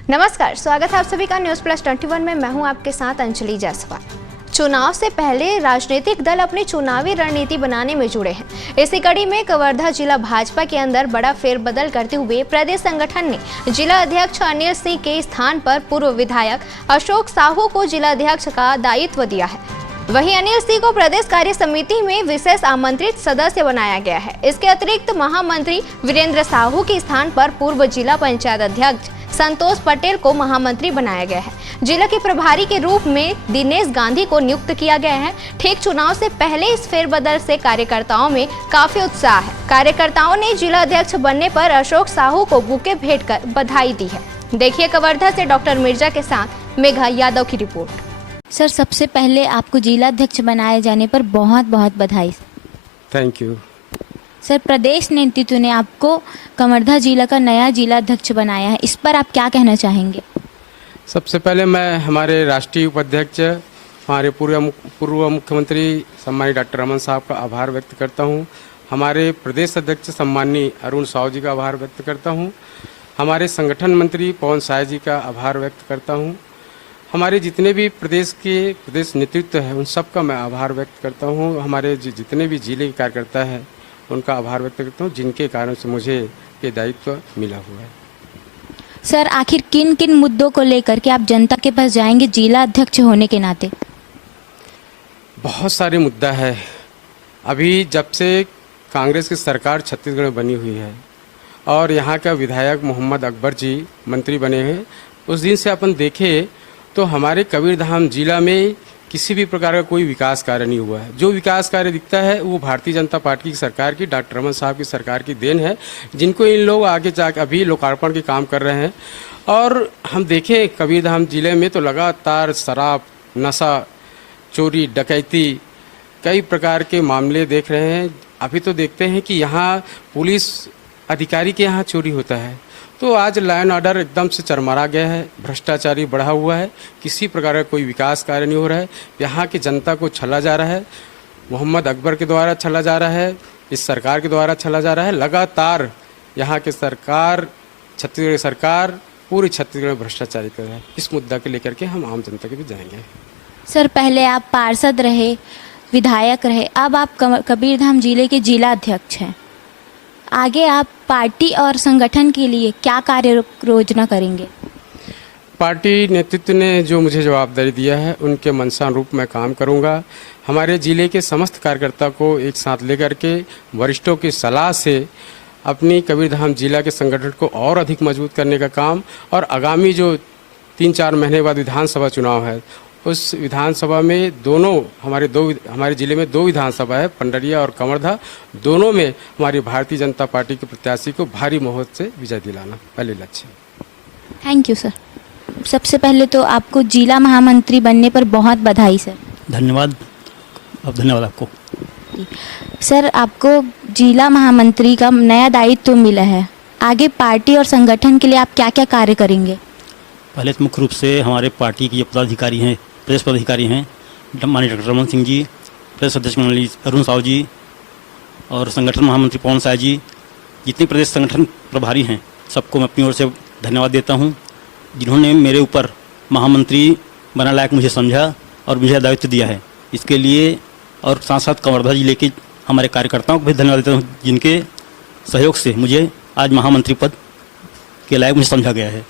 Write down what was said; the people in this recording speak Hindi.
नमस्कार, स्वागत है आप सभी का न्यूज़ प्लस 21 में। मैं हूं आपके साथ अंजलि जायसवाल। चुनाव से पहले राजनीतिक दल अपनी चुनावी रणनीति बनाने में जुड़े हैं। इसी कड़ी में कवर्धा जिला भाजपा के अंदर बड़ा फेरबदल करते हुए प्रदेश संगठन ने जिला अध्यक्ष अनिल सिंह के स्थान पर पूर्व विधायक अशोक साहू को जिला अध्यक्ष का दायित्व दिया है। वहीं अनिल सिंह को प्रदेश कार्य समिति में विशेष आमंत्रित सदस्य बनाया गया है। इसके अतिरिक्त महामंत्री वीरेंद्र साहू के स्थान पर पूर्व जिला पंचायत अध्यक्ष संतोष पटेल को महामंत्री बनाया गया है। जिला के प्रभारी के रूप में दिनेश गांधी को नियुक्त किया गया है। ठीक चुनाव से पहले इस फेरबदल से कार्यकर्ताओं में काफी उत्साह है। कार्यकर्ताओं ने जिला अध्यक्ष बनने पर अशोक साहू को बुके भेंट कर बधाई दी है। देखिए कवर्धा से डॉक्टर मिर्जा के साथ मेघा यादव की रिपोर्ट। सर, सबसे पहले आपको जिला अध्यक्ष बनाए जाने पर बहुत बहुत बधाई। Thank you. सर, प्रदेश नेतृत्व ने आपको कवर्धा जिला का नया जिला अध्यक्ष बनाया है, इस पर आप क्या कहना चाहेंगे? सबसे पहले मैं हमारे राष्ट्रीय उपाध्यक्ष, हमारे पूर्व मुख्यमंत्री सम्मानित डॉक्टर रमन साहब का आभार व्यक्त करता हूं। हमारे प्रदेश अध्यक्ष सम्माननीय अरुण साहू जी का आभार व्यक्त करता हूं। हमारे संगठन मंत्री पवन साय जी का आभार व्यक्त करता हूं। हमारे जितने भी प्रदेश नेतृत्व है उन सब का मैं आभार व्यक्त करता हूं। हमारे जितने भी जिले के कार्यकर्ता हैं उनका आभार व्यक्त करता हूं, जिनके कारण से मुझे ये दायित्व मिला हुआ है। सर, आखिर किन किन मुद्दों को लेकर के आप जनता के पास जाएंगे जिला अध्यक्ष होने के नाते? बहुत सारे मुद्दा है। अभी जब से कांग्रेस की सरकार छत्तीसगढ़ में बनी हुई है और यहाँ का विधायक मोहम्मद अकबर जी मंत्री बने हैं, उस दिन से अपन देखें तो हमारे कबीरधाम जिला में किसी भी प्रकार का कोई विकास कार्य नहीं हुआ है। जो विकास कार्य दिखता है वो भारतीय जनता पार्टी की सरकार की, डॉक्टर रमन साहब की सरकार की देन है, जिनको इन लोग आगे जाकर अभी लोकार्पण के काम कर रहे हैं। और हम देखें कबीरधाम जिले में तो लगातार शराब, नशा, चोरी, डकैती, कई प्रकार के मामले देख रहे हैं। अभी तो देखते हैं कि यहाँ पुलिस अधिकारी के यहाँ चोरी होता है। तो आज लॉ एंड ऑर्डर एकदम से चरमरा गया है, भ्रष्टाचारी बढ़ा हुआ है, किसी प्रकार का कोई विकास कार्य नहीं हो रहा है। यहाँ की जनता को छला जा रहा है, मोहम्मद अकबर के द्वारा छला जा रहा है, इस सरकार के द्वारा छला जा रहा है। लगातार यहाँ की सरकार, छत्तीसगढ़ की सरकार पूरी छत्तीसगढ़ में भ्रष्टाचारी कर रहा है। इस मुद्दा को लेकर के हम आम जनता के भी जाएंगे। सर, पहले आप पार्षद रहे, विधायक रहे, अब आप कबीरधाम जिले के जिला अध्यक्ष हैं। आगे आप पार्टी और संगठन के लिए क्या कार्य योजना करेंगे? पार्टी नेतृत्व ने जो मुझे जवाबदारी दिया है उनके मनसानुरूप मैं काम करूंगा। हमारे जिले के समस्त कार्यकर्ता को एक साथ लेकर के वरिष्ठों की सलाह से अपनी कबीरधाम जिला के संगठन को और अधिक मजबूत करने का काम, और आगामी जो 3-4 महीने बाद विधानसभा चुनाव है उस विधानसभा में हमारे जिले में 2 विधानसभा है, पंडरिया और कवर्धा, दोनों में हमारी भारतीय जनता पार्टी के प्रत्याशी को भारी बहुमत से विजय दिलाना पहले लक्ष्य। Thank you sir. सबसे पहले तो आपको जिला महामंत्री बनने पर बहुत बधाई सर। धन्यवाद। धन्यवाद आपको। सर, आपको जिला महामंत्री का नया दायित्व मिला है। आगे पार्टी और संगठन के लिए आप क्या क्या कार्य करेंगे? पहले तो मुख्य रूप से हमारे पार्टी के जो पदाधिकारी हैं, प्रदेश पदाधिकारी हैं, माननीय डॉक्टर रमन सिंह जी, प्रदेश अध्यक्ष मंडली अरुण साहू जी और संगठन महामंत्री पवन साय जी, जितने प्रदेश संगठन प्रभारी हैं सबको मैं अपनी ओर से धन्यवाद देता हूं, जिन्होंने मेरे ऊपर महामंत्री बना लायक मुझे समझा और मुझे दायित्व दिया है। इसके लिए और साथ साथ कवर्धा जिले के हमारे कार्यकर्ताओं को भी धन्यवाद देता हूँ, जिनके सहयोग से मुझे आज महामंत्री पद के लायक मुझे समझा गया है।